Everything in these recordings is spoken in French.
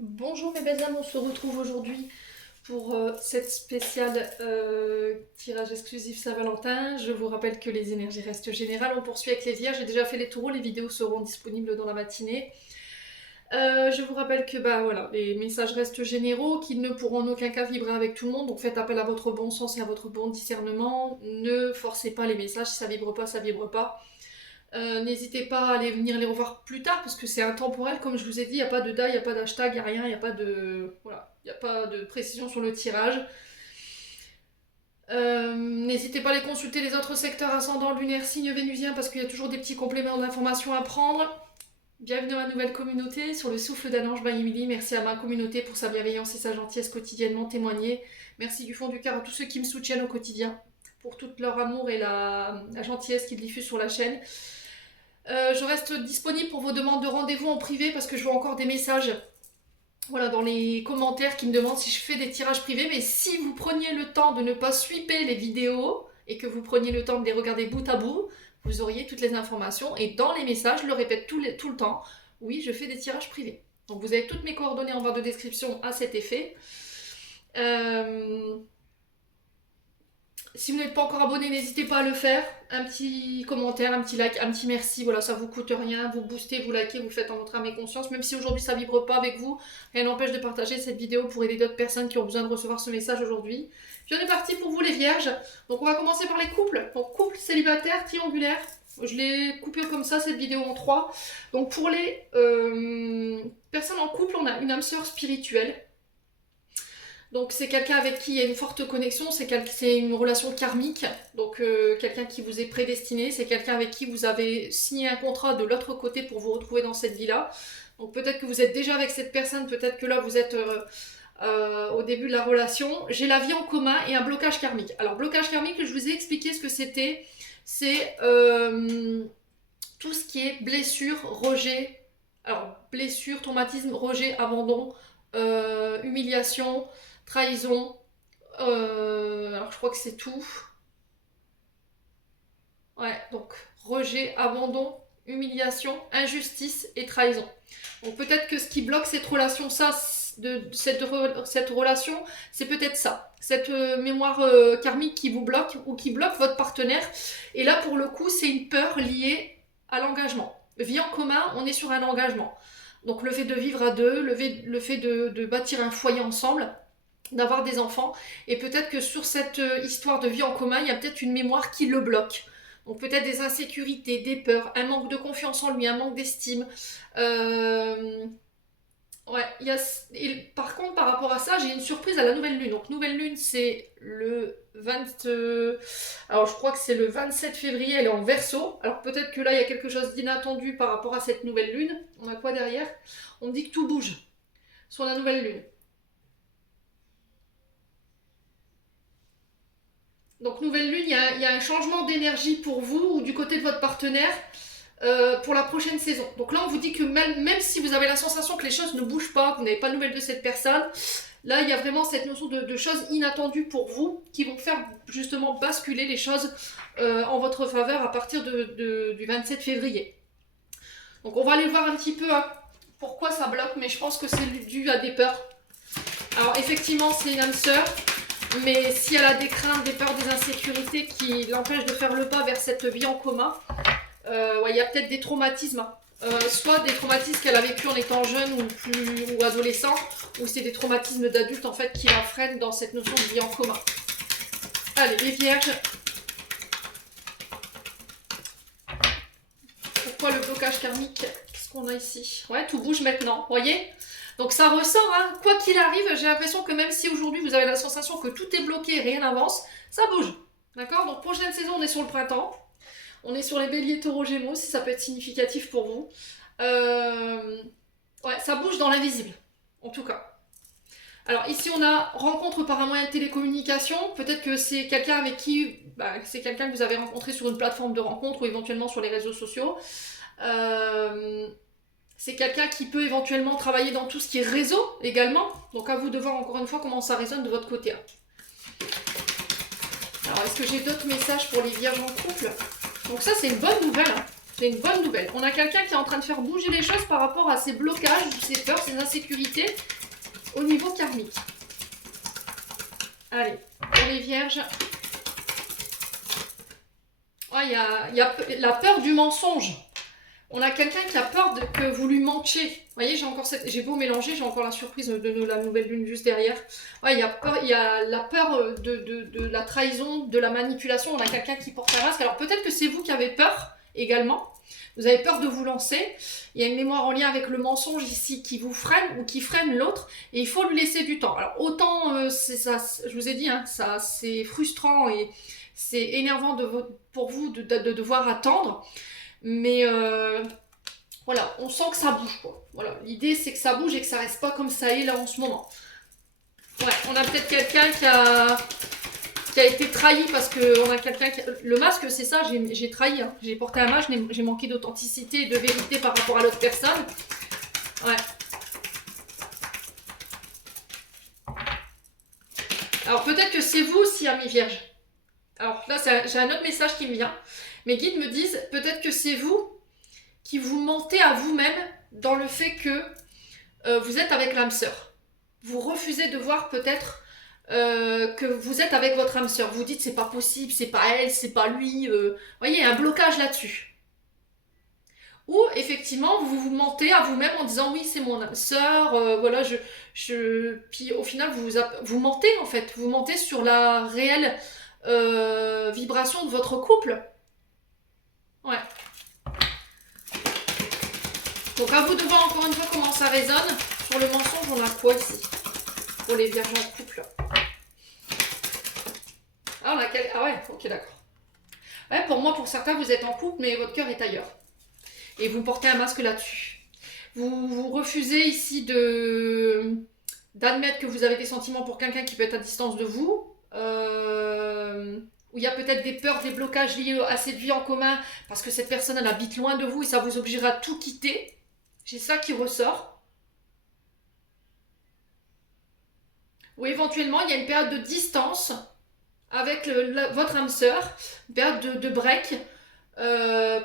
Bonjour mes belles âmes, on se retrouve aujourd'hui pour cette spéciale tirage exclusif Saint-Valentin. Je vous rappelle que les énergies restent générales, on poursuit avec les vierges, j'ai déjà fait les taureaux, les vidéos seront disponibles dans la matinée. Je vous rappelle que voilà, les messages restent généraux, qu'ils ne pourront en aucun cas vibrer avec tout le monde, donc faites appel à votre bon sens et à votre bon discernement, ne forcez pas les messages, si ça vibre pas, ça vibre pas. N'hésitez pas à venir les revoir plus tard parce que c'est intemporel, comme je vous ai dit, il n'y a pas de date, il n'y a pas d'hashtag, il n'y a rien, il n'y a pas de. Voilà, il n'y a pas de précision sur le tirage. N'hésitez pas à aller consulter les autres secteurs ascendant, lunaire, signe vénusien parce qu'il y a toujours des petits compléments d'informations à prendre. Bienvenue dans ma nouvelle communauté sur le souffle d'un ange by Emily. Merci à ma communauté pour sa bienveillance et sa gentillesse quotidiennement témoignée. Merci du fond du cœur à tous ceux qui me soutiennent au quotidien pour tout leur amour et la gentillesse qu'ils diffusent sur la chaîne. Je reste disponible pour vos demandes de rendez-vous en privé parce que je vois encore des messages voilà, dans les commentaires qui me demandent si je fais des tirages privés. Mais si vous preniez le temps de ne pas swiper les vidéos et que vous preniez le temps de les regarder bout à bout, vous auriez toutes les informations. Et dans les messages, je le répète tout le temps, oui, je fais des tirages privés. Donc vous avez toutes mes coordonnées en barre de description à cet effet. Si vous n'êtes pas encore abonné, n'hésitez pas à le faire. Un petit commentaire, un petit like, un petit merci. Voilà, ça vous coûte rien. Vous boostez, vous likez, vous le faites en votre âme et conscience. Même si aujourd'hui ça vibre pas avec vous, rien n'empêche de partager cette vidéo pour aider d'autres personnes qui ont besoin de recevoir ce message aujourd'hui. Puis on est parti pour vous les vierges. Donc on va commencer par les couples. Donc couple célibataire, triangulaire. Je l'ai coupé comme ça cette vidéo en 3. Donc pour les personnes en couple, on a une âme sœur spirituelle. Donc c'est quelqu'un avec qui il y a une forte connexion, c'est une relation karmique, donc quelqu'un qui vous est prédestiné, c'est quelqu'un avec qui vous avez signé un contrat de l'autre côté pour vous retrouver dans cette vie-là. Donc peut-être que vous êtes déjà avec cette personne, peut-être que là vous êtes au début de la relation. J'ai la vie en commun et un blocage karmique. Alors blocage karmique, je vous ai expliqué ce que c'était, c'est tout ce qui est blessure, rejet, alors blessure, traumatisme, rejet, abandon, humiliation, trahison, alors je crois que c'est tout. Ouais, donc rejet, abandon, humiliation, injustice et trahison. Donc peut-être que ce qui bloque cette relation, cette relation, c'est peut-être ça. Cette mémoire karmique qui vous bloque ou qui bloque votre partenaire. Et là, pour le coup, c'est une peur liée à l'engagement. Vie en commun, on est sur un engagement. Donc le fait de vivre à deux, le fait de bâtir un foyer ensemble, d'avoir des enfants, et peut-être que sur cette histoire de vie en commun, il y a peut-être une mémoire qui le bloque. Donc peut-être des insécurités, des peurs, un manque de confiance en lui, un manque d'estime. Ouais, par contre, par rapport à ça, j'ai une surprise à la nouvelle lune. Donc nouvelle lune, c'est le 20... alors je crois que c'est le 27 février, elle est en Verseau. Alors peut-être que là, il y a quelque chose d'inattendu par rapport à cette nouvelle lune. On a quoi derrière? On me dit que tout bouge sur la nouvelle lune. Donc nouvelle lune, il y a un changement d'énergie pour vous ou du côté de votre partenaire pour la prochaine saison. Donc là, on vous dit que même si vous avez la sensation que les choses ne bougent pas, que vous n'avez pas de nouvelles de cette personne, là, il y a vraiment cette notion de choses inattendues pour vous qui vont faire justement basculer les choses en votre faveur à partir du 27 février. Donc on va aller voir un petit peu pourquoi ça bloque, mais je pense que c'est dû à des peurs. Alors effectivement, c'est une âme sœur. Mais si elle a des craintes, des peurs, des insécurités qui l'empêchent de faire le pas vers cette vie en commun, ouais, il y a peut-être des traumatismes. Soit des traumatismes qu'elle a vécu en étant jeune ou adolescent, ou c'est des traumatismes d'adulte en fait qui la freinent dans cette notion de vie en commun. Allez, les vierges. Pourquoi le blocage karmique? Qu'est-ce qu'on a ici? Ouais, tout bouge maintenant, voyez? Donc ça ressort, hein. Quoi qu'il arrive, j'ai l'impression que même si aujourd'hui vous avez la sensation que tout est bloqué et rien n'avance, ça bouge. D'accord? Donc prochaine saison, on est sur le printemps. On est sur les béliers, taureaux, gémeaux, si ça peut être significatif pour vous. Ouais, ça bouge dans l'invisible, en tout cas. Alors ici, on a rencontre par un moyen de télécommunication. Peut-être que c'est quelqu'un avec qui... c'est quelqu'un que vous avez rencontré sur une plateforme de rencontre ou éventuellement sur les réseaux sociaux. C'est quelqu'un qui peut éventuellement travailler dans tout ce qui est réseau également. Donc à vous de voir encore une fois comment ça résonne de votre côté. Alors est-ce que j'ai d'autres messages pour les vierges en couple? Donc ça c'est une bonne nouvelle. C'est une bonne nouvelle. On a quelqu'un qui est en train de faire bouger les choses par rapport à ses blocages, ses peurs, ses insécurités au niveau karmique. Allez, pour les vierges. Ouais, il y a la peur du mensonge. On a quelqu'un qui a peur que vous lui mentiez. Vous voyez, j'ai beau mélanger, j'ai encore la surprise de la nouvelle lune juste derrière. Ouais, il y a la peur de la trahison, de la manipulation. On a quelqu'un qui porte un masque. Alors peut-être que c'est vous qui avez peur également. Vous avez peur de vous lancer. Il y a une mémoire en lien avec le mensonge ici qui vous freine ou qui freine l'autre. Et il faut lui laisser du temps. Alors autant, ça, je vous ai dit, hein, ça c'est frustrant et c'est énervant pour vous de devoir attendre. Mais voilà, on sent que ça bouge, quoi. Voilà, l'idée c'est que ça bouge et que ça reste pas comme ça est là en ce moment. Ouais, on a peut-être quelqu'un qui a été trahi parce que on a quelqu'un qui... Le masque, c'est ça, j'ai trahi, hein. J'ai porté un masque, j'ai manqué d'authenticité et de vérité par rapport à l'autre personne. Ouais. Alors peut-être que c'est vous aussi, amis vierges. Alors là, j'ai un autre message qui me vient. Mes guides me disent, peut-être que c'est vous qui vous mentez à vous-même dans le fait que vous êtes avec l'âme sœur. Vous refusez de voir peut-être que vous êtes avec votre âme sœur. Vous dites, c'est pas possible, c'est pas elle, c'est pas lui. Vous voyez, il y a un blocage là-dessus. Ou effectivement, vous vous mentez à vous-même en disant, oui, c'est mon âme sœur, voilà, puis au final, vous mentez en fait. Vous mentez sur la réelle vibration de votre couple. Ouais. Donc à vous de voir encore une fois comment ça résonne. Sur le mensonge, on a quoi ici? Pour les vierges en couple. Ah, on a ah ouais, ok, d'accord. Ouais, pour moi, pour certains, vous êtes en couple, mais votre cœur est ailleurs. Et vous portez un masque là-dessus. Vous refusez ici d'admettre que vous avez des sentiments pour quelqu'un qui peut être à distance de vous. Où il y a peut-être des peurs, des blocages liés à cette vie en commun, parce que cette personne, elle habite loin de vous et ça vous obligera à tout quitter. J'ai ça qui ressort. Ou éventuellement, il y a une période de distance avec votre âme sœur, une période de break,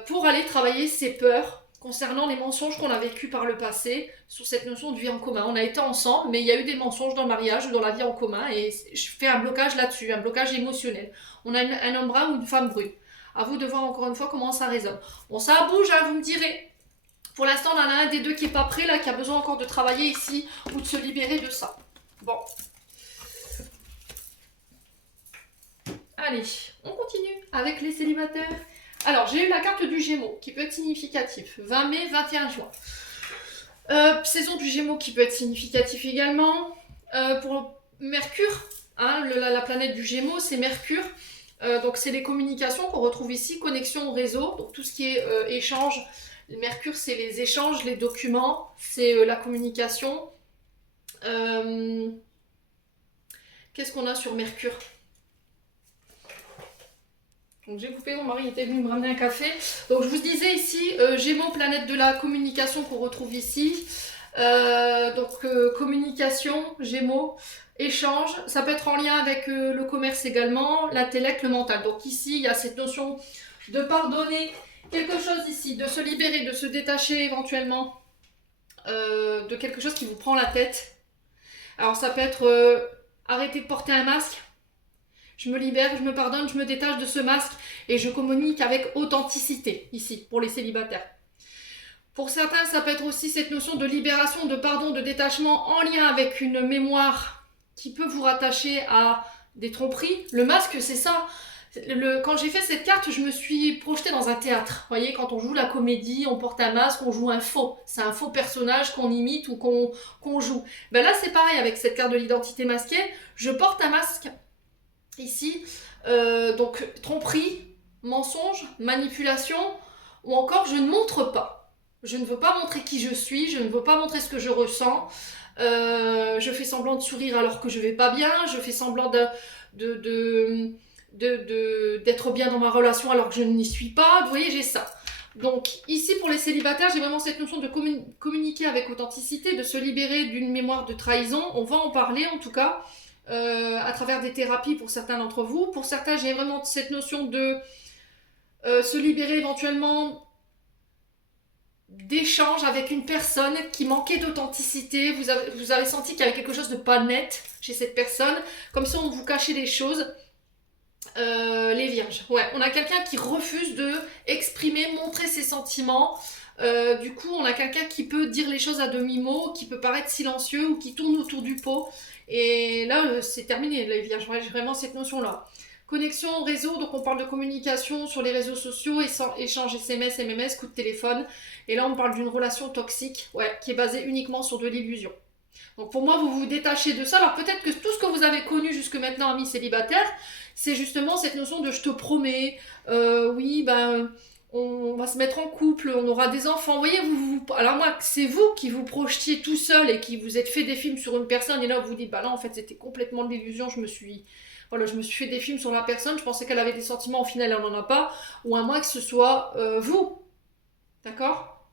pour aller travailler ses peurs concernant les mensonges qu'on a vécus par le passé sur cette notion de vie en commun. On a été ensemble, mais il y a eu des mensonges dans le mariage ou dans la vie en commun, et je fais un blocage là-dessus, un blocage émotionnel. On a un homme brun ou une femme brune. À vous de voir encore une fois comment ça résonne. Bon, ça bouge, hein, vous me direz. Pour l'instant, on en a un des deux qui n'est pas prêt, là, qui a besoin encore de travailler ici ou de se libérer de ça. Bon. Allez, on continue avec les célibataires. Alors, j'ai eu la carte du Gémeaux, qui peut être significatif. 20 mai, 21 juin. Saison du Gémeaux qui peut être significatif également. Pour Mercure, hein, la planète du Gémeaux, c'est Mercure. Donc, c'est les communications qu'on retrouve ici, connexion au réseau, donc tout ce qui est échange. Mercure, c'est les échanges, les documents, c'est la communication. Qu'est-ce qu'on a sur Mercure? Donc j'ai coupé, mon mari était venu me ramener un café. Donc je vous disais ici, Gémeaux, planète de la communication qu'on retrouve ici. Communication, Gémeaux, échange. Ça peut être en lien avec le commerce également, l'intellect, le mental. Donc ici, il y a cette notion de pardonner quelque chose ici, de se libérer, de se détacher éventuellement de quelque chose qui vous prend la tête. Alors ça peut être arrêter de porter un masque. Je me libère, je me pardonne, je me détache de ce masque et je communique avec authenticité, ici, pour les célibataires. Pour certains, ça peut être aussi cette notion de libération, de pardon, de détachement en lien avec une mémoire qui peut vous rattacher à des tromperies. Le masque, c'est ça. Quand j'ai fait cette carte, je me suis projetée dans un théâtre. Vous voyez, quand on joue la comédie, on porte un masque, on joue un faux. C'est un faux personnage qu'on imite ou qu'on joue. Ben là, c'est pareil avec cette carte de l'identité masquée. Je porte un masque ici, donc tromperie, mensonge, manipulation, ou encore je ne montre pas. Je ne veux pas montrer qui je suis, je ne veux pas montrer ce que je ressens. Je fais semblant de sourire alors que je vais pas bien, je fais semblant d'être bien dans ma relation alors que je n'y suis pas. Vous voyez, j'ai ça. Donc ici pour les célibataires, j'ai vraiment cette notion de communiquer avec authenticité, de se libérer d'une mémoire de trahison. On va en parler en tout cas. À travers des thérapies pour certains d'entre vous. Pour certains, j'ai vraiment cette notion de se libérer éventuellement d'échange avec une personne qui manquait d'authenticité. Vous avez senti qu'il y avait quelque chose de pas net chez cette personne, comme si on vous cachait des choses. Les vierges, ouais, on a quelqu'un qui refuse de exprimer, montrer ses sentiments. Du coup, on a quelqu'un qui peut dire les choses à demi-mot, qui peut paraître silencieux ou qui tourne autour du pot. Et là, c'est terminé, les vierges, vraiment cette notion-là. Connexion, réseau, donc on parle de communication sur les réseaux sociaux, échange SMS, MMS, coup de téléphone. Et là, on parle d'une relation toxique, ouais, qui est basée uniquement sur de l'illusion. Donc pour moi, vous vous détachez de ça. Alors peut-être que tout ce que vous avez connu jusque maintenant, amis célibataires, c'est justement cette notion de je te promets, oui, ben, on va se mettre en couple, on aura des enfants. Vous voyez, alors moi, c'est vous qui vous projetiez tout seul et qui vous êtes fait des films sur une personne et là vous vous dites, bah là en fait c'était complètement de l'illusion, je me suis fait des films sur la personne, je pensais qu'elle avait des sentiments, au final elle n'en a pas, ou à moins que ce soit vous. D'accord?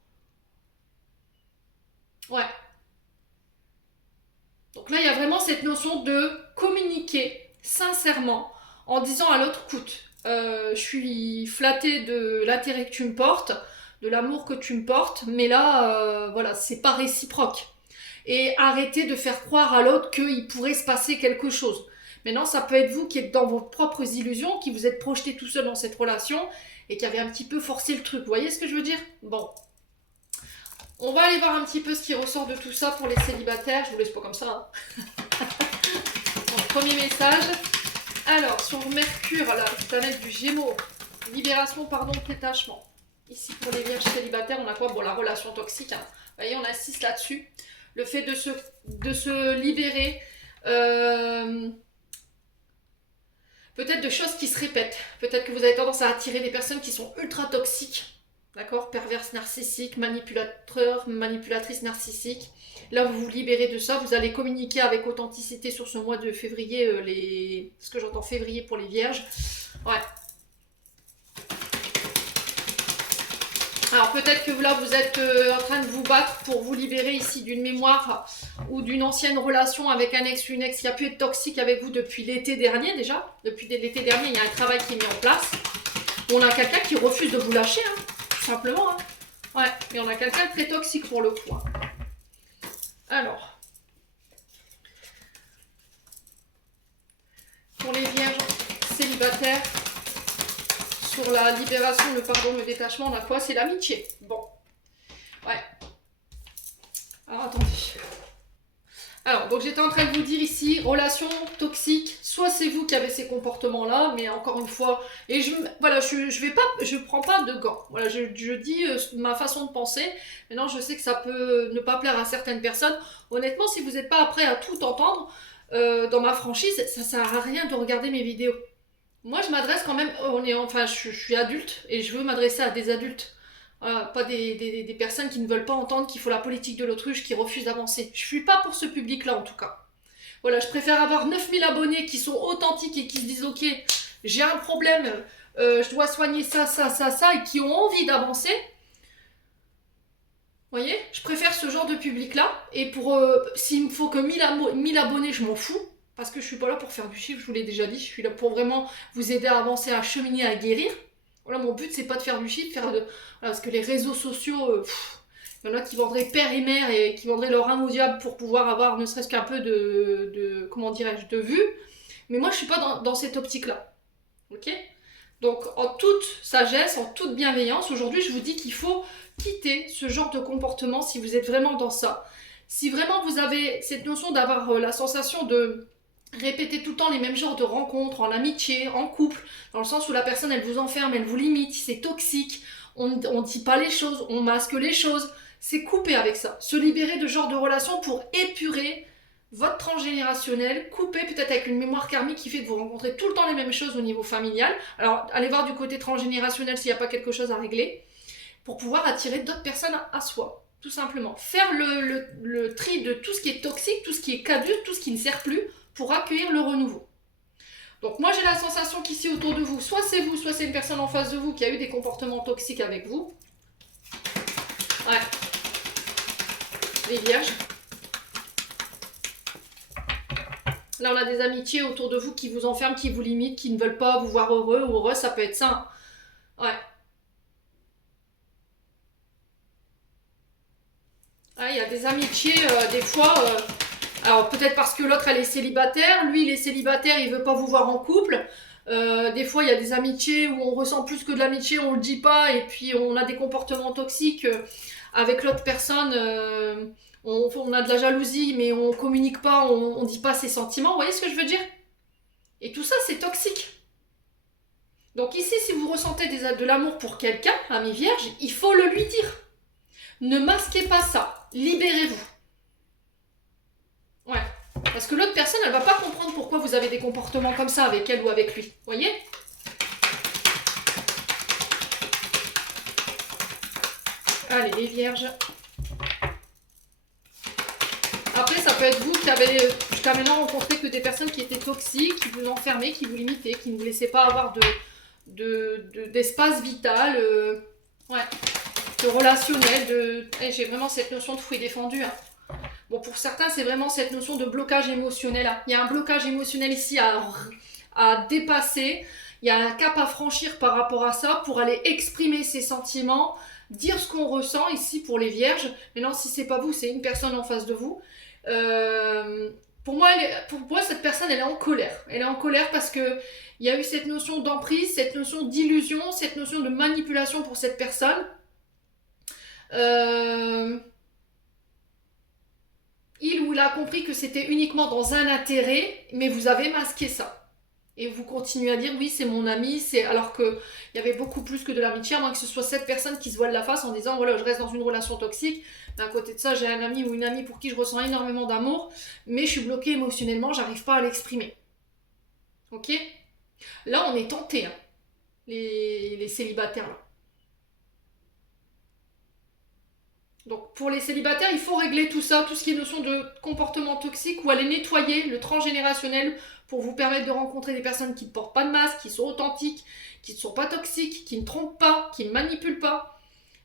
Ouais. Donc là, il y a vraiment cette notion de communiquer sincèrement en disant à l'autre, écoute, je suis flattée de l'intérêt que tu me portes, de l'amour que tu me portes, mais là, voilà, c'est pas réciproque. Et arrêtez de faire croire à l'autre qu'il pourrait se passer quelque chose. Maintenant, ça peut être vous qui êtes dans vos propres illusions, qui vous êtes projeté tout seul dans cette relation et qui avez un petit peu forcé le truc. Vous voyez ce que je veux dire? Bon. On va aller voir un petit peu ce qui ressort de tout ça pour les célibataires. Je vous laisse pas comme ça. Hein. Donc, premier message. Alors, sur Mercure, la planète du Gémeaux, libération, pardon, détachement. Ici, pour les vierges célibataires, on a quoi? Bon, la relation toxique. Hein. Vous voyez, on insiste là-dessus. Le fait de se libérer. Peut-être de choses qui se répètent. Peut-être que vous avez tendance à attirer des personnes qui sont ultra toxiques. D'accord? Perverse narcissique, manipulateur, manipulatrice narcissique. Là, vous vous libérez de ça. Vous allez communiquer avec authenticité sur ce mois de février. Ce que j'entends février pour les vierges. Ouais. Alors peut-être que là, vous êtes en train de vous battre pour vous libérer ici d'une mémoire ou d'une ancienne relation avec un ex ou une ex qui a pu être toxique avec vous depuis l'été dernier déjà. Depuis l'été dernier, il y a un travail qui est mis en place. On a quelqu'un qui refuse de vous lâcher, hein. Simplement, hein. Ouais, et on a quelqu'un de très toxique pour le coup. Hein. Alors, pour les vierges célibataires, sur la libération, le pardon, le détachement, on a quoi? C'est l'amitié. Bon. Ouais. Alors, attendez. Alors, donc j'étais en train de vous dire ici, relation toxique, soit c'est vous qui avez ces comportements-là, mais encore une fois, et je prends pas de gants. Voilà, je dis ma façon de penser. Maintenant, je sais que ça peut ne pas plaire à certaines personnes. Honnêtement, si vous n'êtes pas prêt à tout entendre, dans ma franchise, ça sert à rien de regarder mes vidéos. Moi, je m'adresse quand même, je suis adulte et je veux m'adresser à des adultes. Voilà, pas des personnes qui ne veulent pas entendre qu'il faut la politique de l'autruche, qui refusent d'avancer. Je suis pas pour ce public-là en tout cas. Voilà, je préfère avoir 9000 abonnés qui sont authentiques et qui se disent ok, j'ai un problème, je dois soigner ça, et qui ont envie d'avancer. Vous voyez, je préfère ce genre de public-là. Et s'il me faut que 1000 abonnés, je m'en fous. Parce que je suis pas là pour faire du chiffre, je vous l'ai déjà dit. Je suis là pour vraiment vous aider à avancer, à cheminer, à guérir. Voilà, mon but, c'est pas de faire du chiffre, voilà, parce que les réseaux sociaux, il y en a qui vendraient père et mère et qui vendraient leur âme au diable pour pouvoir avoir ne serait-ce qu'un peu comment dirais-je, de vue. Mais moi, je suis pas dans cette optique-là. Ok? Donc, en toute sagesse, en toute bienveillance, aujourd'hui, je vous dis qu'il faut quitter ce genre de comportement si vous êtes vraiment dans ça. Si vraiment vous avez cette notion d'avoir la sensation de répéter tout le temps les mêmes genres de rencontres, en amitié, en couple, dans le sens où la personne elle vous enferme, elle vous limite, c'est toxique, on ne dit pas les choses, on masque les choses, c'est couper avec ça. Se libérer de ce genre de relation pour épurer votre transgénérationnel, couper peut-être avec une mémoire karmique qui fait que vous rencontrez tout le temps les mêmes choses au niveau familial. Alors allez voir du côté transgénérationnel s'il n'y a pas quelque chose à régler, pour pouvoir attirer d'autres personnes à soi. Tout simplement. Faire le tri de tout ce qui est toxique, tout ce qui est caduque, tout ce qui ne sert plus, pour accueillir le renouveau. Donc moi j'ai la sensation qu'ici autour de vous, soit c'est vous, soit c'est une personne en face de vous qui a eu des comportements toxiques avec vous. Ouais. Les vierges. Là on a des amitiés autour de vous qui vous enferment, qui vous limitent, qui ne veulent pas vous voir heureux ou heureuse, ça peut être ça. Ouais. amitiés, des fois, alors peut-être parce que l'autre elle est célibataire, lui il est célibataire, il veut pas vous voir en couple. Des fois il y a des amitiés où on ressent plus que de l'amitié, on le dit pas, et puis on a des comportements toxiques avec l'autre personne. On a de la jalousie, mais on communique pas, on dit pas ses sentiments. Vous voyez ce que je veux dire? Et tout ça c'est toxique. Donc ici, si vous ressentez de l'amour pour quelqu'un, ami vierge, il faut le lui dire. Ne masquez pas ça. Libérez-vous. Ouais. Parce que l'autre personne, elle va pas comprendre pourquoi vous avez des comportements comme ça avec elle ou avec lui. Voyez? Allez, les vierges. Après, ça peut être vous qui avez jusqu'à maintenant rencontré que des personnes qui étaient toxiques, qui vous enfermaient, qui vous limitaient, qui ne vous laissaient pas avoir d'espace vital, ouais, de relationnel, j'ai vraiment cette notion de fruit défendu. Hein. Bon, pour certains, c'est vraiment cette notion de blocage émotionnel. Hein. Il y a un blocage émotionnel ici à dépasser. Il y a un cap à franchir par rapport à ça pour aller exprimer ses sentiments, dire ce qu'on ressent ici pour les vierges. Maintenant, si c'est pas vous, c'est une personne en face de vous. Pour moi, cette personne, elle est en colère. Elle est en colère parce que il y a eu cette notion d'emprise, cette notion d'illusion, cette notion de manipulation pour cette personne. Il ou elle a compris que c'était uniquement dans un intérêt, mais vous avez masqué ça. Et vous continuez à dire oui, c'est mon ami, alors qu'il y avait beaucoup plus que de l'amitié, à moins que ce soit cette personne qui se voile la face en disant voilà, je reste dans une relation toxique. D'un côté de ça, j'ai un ami ou une amie pour qui je ressens énormément d'amour, mais je suis bloquée émotionnellement, j'arrive pas à l'exprimer. Ok? Là, on est tenté, hein, les célibataires là. Donc pour les célibataires, il faut régler tout ça, tout ce qui est notion de comportement toxique, ou aller nettoyer le transgénérationnel pour vous permettre de rencontrer des personnes qui ne portent pas de masque, qui sont authentiques, qui ne sont pas toxiques, qui ne trompent pas, qui ne manipulent pas.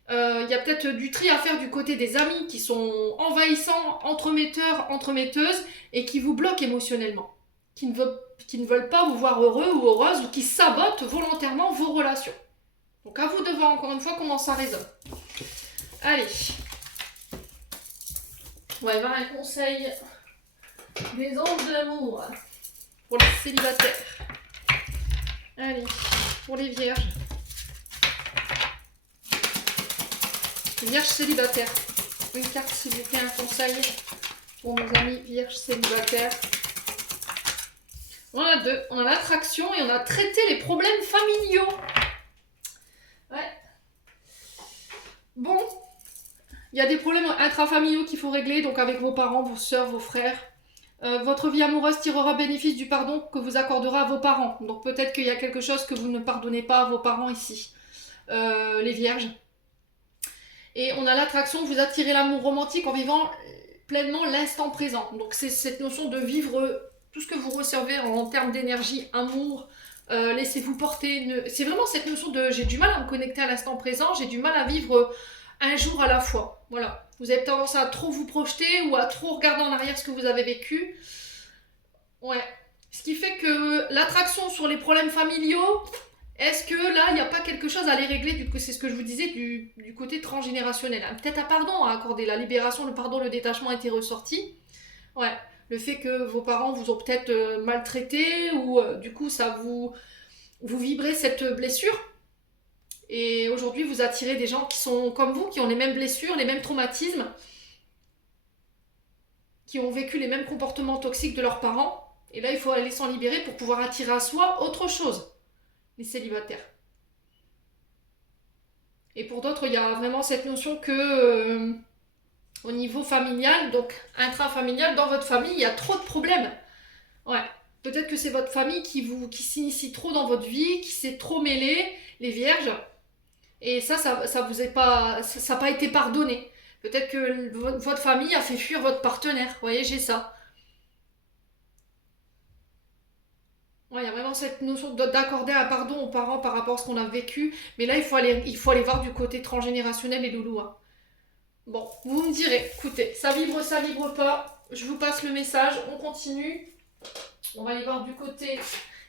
Il y a peut-être du tri à faire du côté des amis qui sont envahissants, entremetteurs, entremetteuses, et qui vous bloquent émotionnellement, qui ne veulent pas vous voir heureux ou heureuse, ou qui sabotent volontairement vos relations. Donc à vous de voir encore une fois comment ça résonne. Allez. On va avoir un conseil des anges de l'amour pour les célibataires. Allez, pour les vierges. Vierges célibataires. Une carte s'il vous plaît, un conseil pour mes amis vierges célibataires. On en a deux. On a l'attraction et on a traité les problèmes familiaux. Ouais. Bon. Il y a des problèmes intrafamiliaux qu'il faut régler, donc avec vos parents, vos soeurs, vos frères. Votre vie amoureuse tirera bénéfice du pardon que vous accordera à vos parents. Donc peut-être qu'il y a quelque chose que vous ne pardonnez pas à vos parents ici. Les vierges. Et on a l'attraction, vous attirez l'amour romantique en vivant pleinement l'instant présent. Donc c'est cette notion de vivre tout ce que vous recevez en termes d'énergie, amour, laissez-vous porter. C'est vraiment cette notion de j'ai du mal à me connecter à l'instant présent, j'ai du mal à vivre un jour à la fois. Voilà. Vous avez tendance à trop vous projeter ou à trop regarder en arrière ce que vous avez vécu. Ouais. Ce qui fait que l'attraction sur les problèmes familiaux, est-ce que là, il n'y a pas quelque chose à les régler? C'est ce que je vous disais du côté transgénérationnel. Peut-être un pardon à accorder. La libération, le pardon, le détachement était ressorti. Ouais. Le fait que vos parents vous ont peut-être maltraité ou du coup, ça vous vibrez cette blessure. Et aujourd'hui, vous attirez des gens qui sont comme vous, qui ont les mêmes blessures, les mêmes traumatismes, qui ont vécu les mêmes comportements toxiques de leurs parents. Et là, il faut aller s'en libérer pour pouvoir attirer à soi autre chose, les célibataires. Et pour d'autres, il y a vraiment cette notion que, au niveau familial, donc intrafamilial, dans votre famille, il y a trop de problèmes. Ouais. Peut-être que c'est votre famille qui s'initie trop dans votre vie, qui s'est trop mêlée, les vierges. Et ça vous est pas, ça n'a pas été pardonné. Peut-être que votre famille a fait fuir votre partenaire. Vous voyez, j'ai ça. Ouais, il y a vraiment cette notion d'accorder un pardon aux parents par rapport à ce qu'on a vécu. Mais là, il faut aller voir du côté transgénérationnel et loulou. Hein. Bon, vous me direz, écoutez, ça vibre pas. Je vous passe le message, on continue. On va aller voir du côté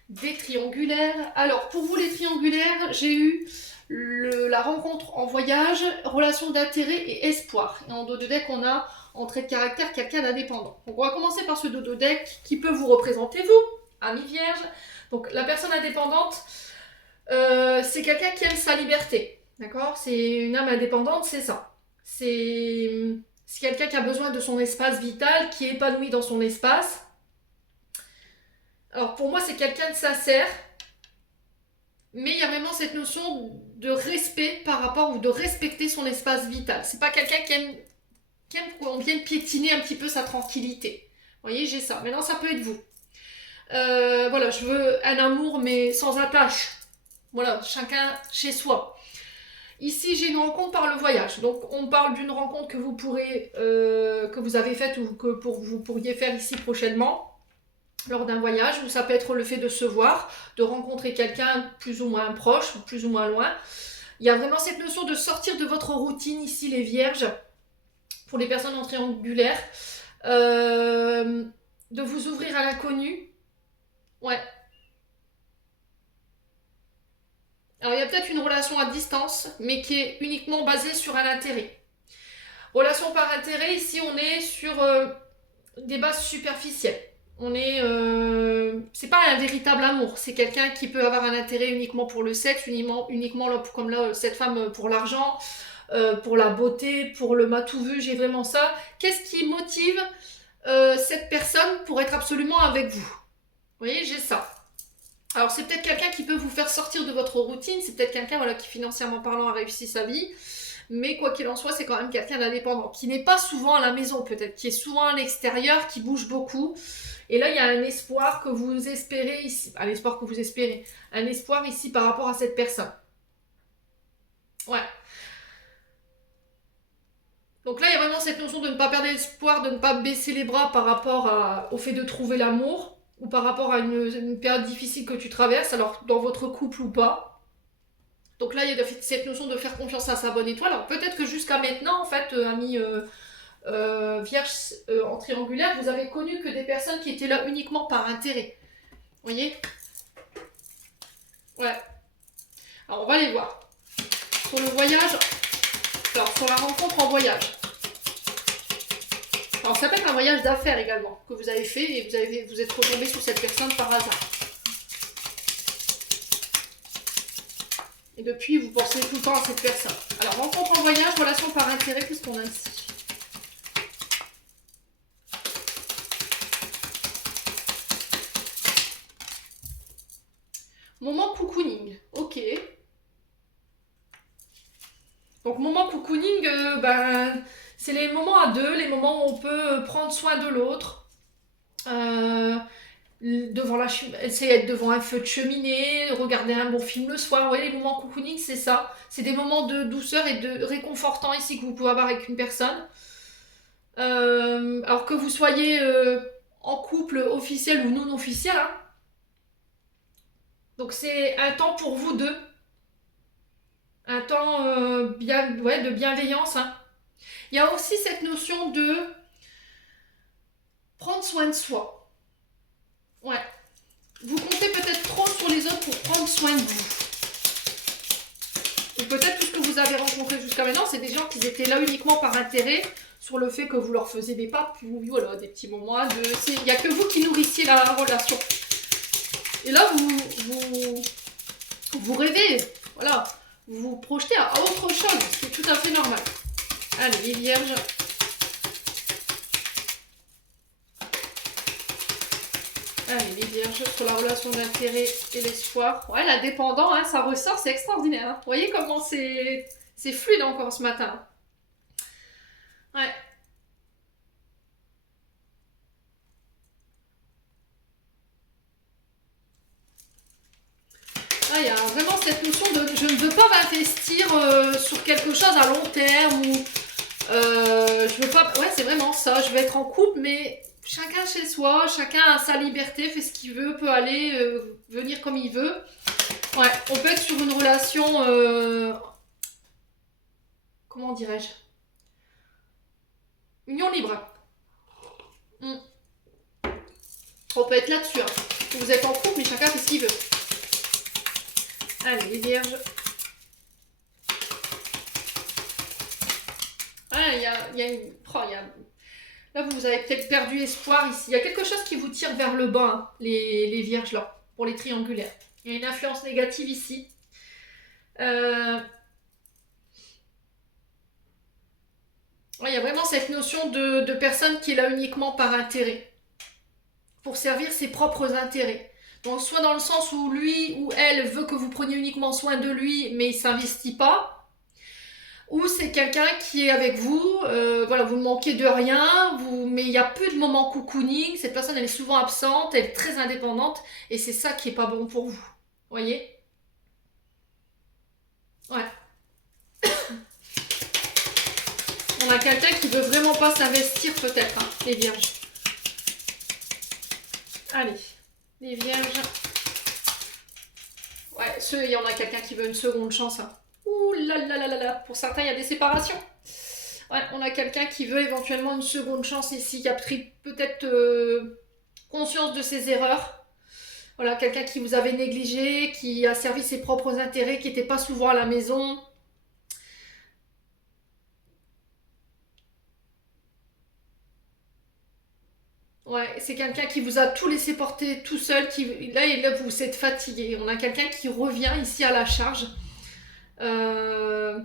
des triangulaires. Alors, pour vous les triangulaires, j'ai eu la rencontre en voyage, relation d'intérêt et espoir. Et en dos de deck, on a en trait de caractère quelqu'un d'indépendant. Donc on va commencer par ce dodo deck qui peut vous représenter vous, ami vierge. Donc la personne indépendante, c'est quelqu'un qui aime sa liberté. D'accord? C'est une âme indépendante, c'est ça. C'est quelqu'un qui a besoin de son espace vital, qui est épanoui dans son espace. Alors pour moi, c'est quelqu'un de sincère, mais il y a vraiment cette notion de respect par rapport ou de respecter son espace vital. C'est pas quelqu'un qui aime qu'on vienne piétiner un petit peu sa tranquillité. Vous voyez, j'ai ça. Maintenant, ça peut être vous. Voilà, je veux un amour mais sans attache. Voilà, chacun chez soi. Ici, j'ai une rencontre par le voyage. Donc, on parle d'une rencontre que vous pourrez, que vous avez faite ou que vous pourriez faire ici prochainement lors d'un voyage, ou ça peut être le fait de se voir, de rencontrer quelqu'un plus ou moins proche, plus ou moins loin. Il y a vraiment cette notion de sortir de votre routine ici, les vierges, pour les personnes en triangulaire, de vous ouvrir à l'inconnu. Ouais. Alors, il y a peut-être une relation à distance, mais qui est uniquement basée sur un intérêt. Relation par intérêt, ici, on est sur des bases superficielles. On est, c'est pas un véritable amour, c'est quelqu'un qui peut avoir un intérêt uniquement pour le sexe, uniquement là, comme là, cette femme pour l'argent, pour la beauté, pour le matou vu, j'ai vraiment ça. Qu'est-ce qui motive cette personne pour être absolument avec vous? Vous voyez, j'ai ça. Alors c'est peut-être quelqu'un qui peut vous faire sortir de votre routine, c'est peut-être quelqu'un voilà, qui financièrement parlant a réussi sa vie, mais quoi qu'il en soit, c'est quand même quelqu'un d'indépendant, qui n'est pas souvent à la maison peut-être, qui est souvent à l'extérieur, qui bouge beaucoup. Et là, il y a un espoir que vous espérez ici, un espoir ici par rapport à cette personne. Ouais. Donc là, il y a vraiment cette notion de ne pas perdre l'espoir, de ne pas baisser les bras par rapport au fait de trouver l'amour, ou par rapport à une période difficile que tu traverses, alors dans votre couple ou pas. Donc là, il y a cette notion de faire confiance à sa bonne étoile. Alors peut-être que jusqu'à maintenant, en fait, amis vierge en triangulaire, vous avez connu que des personnes qui étaient là uniquement par intérêt. Vous voyez? Ouais. Alors on va les voir. Sur le voyage, alors sur la rencontre en voyage. Alors ça peut être un voyage d'affaires également, que vous avez fait et vous êtes retombé sur cette personne par hasard. Et depuis, vous pensez tout le temps à cette personne. Alors, rencontre en voyage, relation par intérêt, qu'est-ce qu'on a ici? Moment cocooning, ok. Donc, moment cocooning, c'est les moments à deux, les moments où on peut prendre soin de l'autre. Essayer d'être devant un feu de cheminée, regarder un bon film le soir. Vous voyez, les moments cocooning, c'est ça. C'est des moments de douceur et de réconfortant ici que vous pouvez avoir avec une personne. Alors que vous soyez en couple officiel ou non officiel. Hein. Donc c'est un temps pour vous deux. Un temps de bienveillance. Hein. Il y a aussi cette notion de prendre soin de soi. Ouais. Vous comptez peut-être trop sur les autres pour prendre soin de vous. Ou peut-être tout ce que vous avez rencontré jusqu'à maintenant, c'est des gens qui étaient là uniquement par intérêt, sur le fait que vous leur faisiez des papouilles, voilà, des petits moments. Il n'y a que vous qui nourrissiez la relation. Et là, vous rêvez, voilà, vous vous projetez à autre chose, ce qui est tout à fait normal. Allez, les vierges. Allez, les vierges, sur la relation d'intérêt et l'espoir. Ouais, l'indépendant, hein, ça ressort, c'est extraordinaire. Hein. Vous voyez comment c'est fluide encore ce matin. Ouais. Ah, il y a vraiment cette notion de je ne veux pas m'investir sur quelque chose à long terme ou je veux pas. Ouais, c'est vraiment ça. Je vais être en couple, mais chacun chez soi, chacun a sa liberté, fait ce qu'il veut, peut aller venir comme il veut. Ouais, on peut être sur une relation. Comment dirais-je? Union libre. On peut être là-dessus. Hein. Vous êtes en couple, mais chacun fait ce qu'il veut. Allez, les vierges. Ah, il y a une... Là, vous avez peut-être perdu espoir ici. Il y a quelque chose qui vous tire vers le bas, hein, les vierges là, pour les triangulaires. Il y a une influence négative ici. Ouais, il y a vraiment cette notion de personne qui est là uniquement par intérêt, pour servir ses propres intérêts. Donc soit dans le sens où lui ou elle veut que vous preniez uniquement soin de lui, mais il ne s'investit pas, ou c'est quelqu'un qui est avec vous, voilà, vous ne manquez de rien, mais il y a peu de moments cocooning, cette personne elle est souvent absente, elle est très indépendante, et c'est ça qui est pas bon pour vous. Voyez? Ouais. On a quelqu'un qui veut vraiment pas s'investir peut-être, hein, les vierges. Allez, les vierges. Ouais, il y en a quelqu'un qui veut une seconde chance, hein. Ouh là là là là là. Pour certains, il y a des séparations. Ouais, on a quelqu'un qui veut éventuellement une seconde chance ici, qui a pris peut-être conscience de ses erreurs. Voilà, quelqu'un qui vous avait négligé, qui a servi ses propres intérêts, qui n'était pas souvent à la maison. Ouais, c'est quelqu'un qui vous a tout laissé porter tout seul, là vous êtes fatigué. On a quelqu'un qui revient ici à la charge. Euh,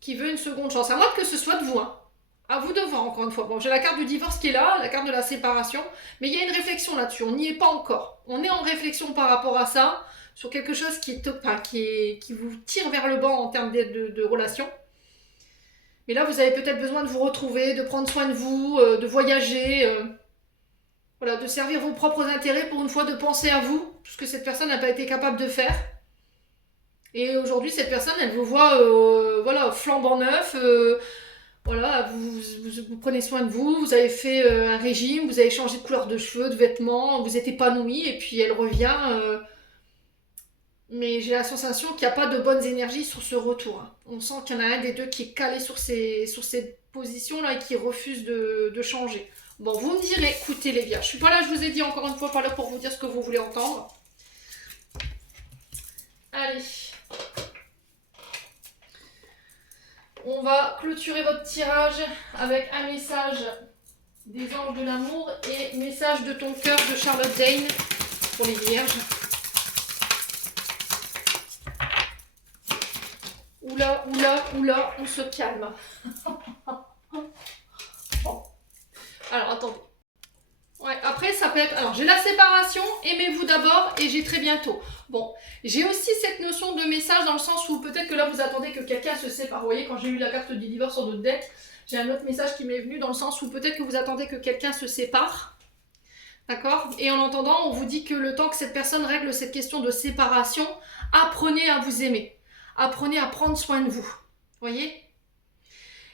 qui veut une seconde chance. À moins que ce soit de vous, hein. À vous de voir, encore une fois. Bon, j'ai la carte du divorce qui est là, la carte de la séparation, mais il y a une réflexion là-dessus, on n'y est pas encore. On est en réflexion par rapport à ça, sur quelque chose qui vous tire vers le bas en termes de relation. Mais là, vous avez peut-être besoin de vous retrouver, de prendre soin de vous, de voyager, voilà, de servir vos propres intérêts pour une fois, de penser à vous, tout ce que cette personne n'a pas été capable de faire. Et aujourd'hui, cette personne, elle vous voit voilà, flambant neuf, voilà, vous prenez soin de vous, vous avez fait un régime, vous avez changé de couleur de cheveux, de vêtements, vous êtes épanoui, et puis elle revient. Mais j'ai la sensation qu'il n'y a pas de bonnes énergies sur ce retour, hein. On sent qu'il y en a un des deux qui est calé sur ces positions-là et qui refuse de changer. Bon, vous me direz, écoutez les vierges, je suis pas là, je vous ai dit encore une fois, pas là pour vous dire ce que vous voulez entendre. Allez. On va clôturer votre tirage avec un message des anges de l'amour et message de ton cœur de Charlotte Dane pour les vierges. Oula, oula, oula, on se calme. Bon. Alors, attendez. Ouais, après, ça peut être... Alors, j'ai la séparation, aimez-vous d'abord et j'ai très bientôt. Bon, j'ai aussi cette notion de message dans le sens où peut-être que là, vous attendez que quelqu'un se sépare. Vous voyez, quand j'ai eu la carte du divorce sur notre dette, j'ai un autre message qui m'est venu dans le sens où peut-être que vous attendez que quelqu'un se sépare. D'accord? Et en entendant, on vous dit que le temps que cette personne règle cette question de séparation, apprenez à vous aimer. Apprenez à prendre soin de vous. Voyez?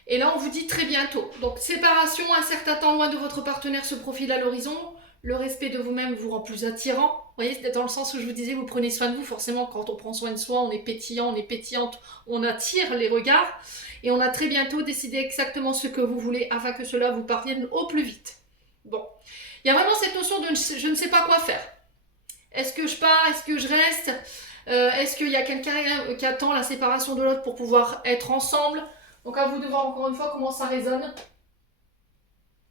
Et là, on vous dit très bientôt. Donc, séparation, un certain temps loin de votre partenaire se profile à l'horizon. Le respect de vous-même vous rend plus attirant. Vous voyez, c'est dans le sens où je vous disais, vous prenez soin de vous. Forcément, quand on prend soin de soi, on est pétillant, on est pétillante, on attire les regards. Et on a très bientôt décidé exactement ce que vous voulez afin que cela vous parvienne au plus vite. Bon. Il y a vraiment cette notion de je ne sais pas quoi faire. Est-ce que je pars? Est-ce que je reste? Est-ce qu'il y a quelqu'un qui attend la séparation de l'autre pour pouvoir être ensemble? Donc à vous de voir encore une fois comment ça résonne.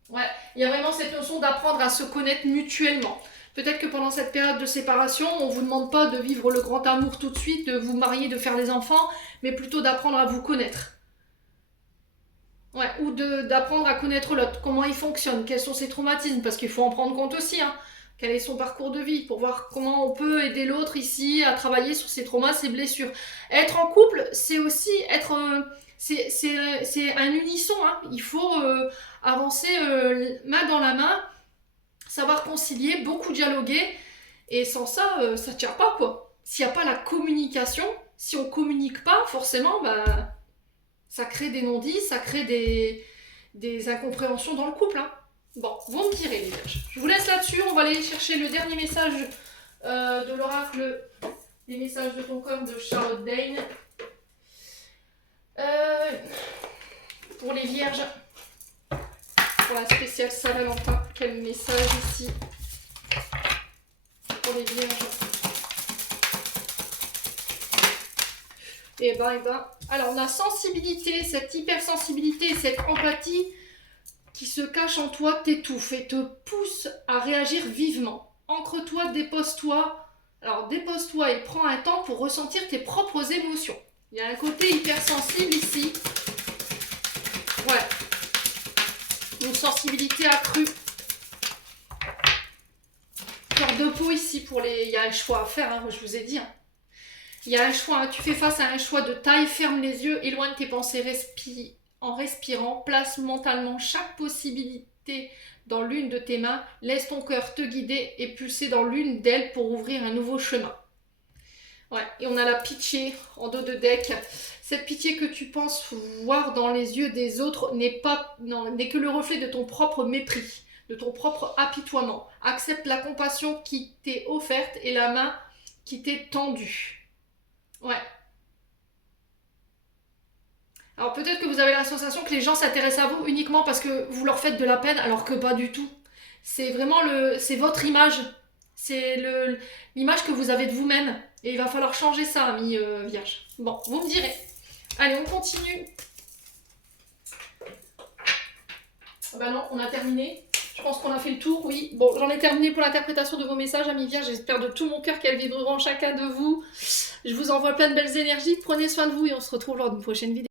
Ouais, il y a vraiment cette notion d'apprendre à se connaître mutuellement. Peut-être que pendant cette période de séparation, on ne vous demande pas de vivre le grand amour tout de suite, de vous marier, de faire des enfants, mais plutôt d'apprendre à vous connaître. Ouais, ou d'apprendre à connaître l'autre, comment il fonctionne, quels sont ses traumatismes, parce qu'il faut en prendre compte aussi, hein. Quel est son parcours de vie, pour voir comment on peut aider l'autre ici à travailler sur ses traumas, ses blessures. Être en couple, c'est aussi être... c'est un unisson, hein. Il faut avancer main dans la main, savoir concilier, beaucoup dialoguer, et sans ça, ça ne tient pas, quoi. S'il n'y a pas la communication, si on ne communique pas, forcément, bah, ça crée des non-dits, ça crée des incompréhensions dans le couple, hein. Bon, vous me direz les vierges. Je vous laisse là-dessus, on va aller chercher le dernier message de l'oracle des messages de ton corps de Charlotte Dane. Pour les vierges, pour la spéciale Saint-Valentin, quel message ici pour les vierges? Et ben, alors on a sensibilité, cette hypersensibilité, cette empathie qui se cache en toi t'étouffe et te pousse à réagir vivement. Ancre-toi, dépose-toi. Alors dépose-toi et prends un temps pour ressentir tes propres émotions. Il y a un côté hypersensible ici. Ouais. Une sensibilité accrue. Cœur de peau ici pour les... Il y a un choix à faire, hein, je vous ai dit. Hein. Il y a un choix, hein. Tu fais face à un choix de taille, ferme les yeux, éloigne tes pensées, en respirant, place mentalement chaque possibilité dans l'une de tes mains, laisse ton cœur te guider et pulser dans l'une d'elles pour ouvrir un nouveau chemin. Ouais, et on a la pitié en dos de deck. Cette pitié que tu penses voir dans les yeux des autres n'est que le reflet de ton propre mépris, de ton propre apitoiement. Accepte la compassion qui t'est offerte et la main qui t'est tendue. Ouais. Alors peut-être que vous avez la sensation que les gens s'intéressent à vous uniquement parce que vous leur faites de la peine, alors que pas du tout. C'est vraiment c'est votre image. C'est l'image que vous avez de vous-même. Et il va falloir changer ça, ami Vierge. Bon, vous me direz. Allez, on continue. Ah bah non, on a terminé. Je pense qu'on a fait le tour, oui. Bon, j'en ai terminé pour l'interprétation de vos messages, amis Vierge. J'espère de tout mon cœur qu'elles vibreront chacun de vous. Je vous envoie plein de belles énergies. Prenez soin de vous et on se retrouve lors d'une prochaine vidéo.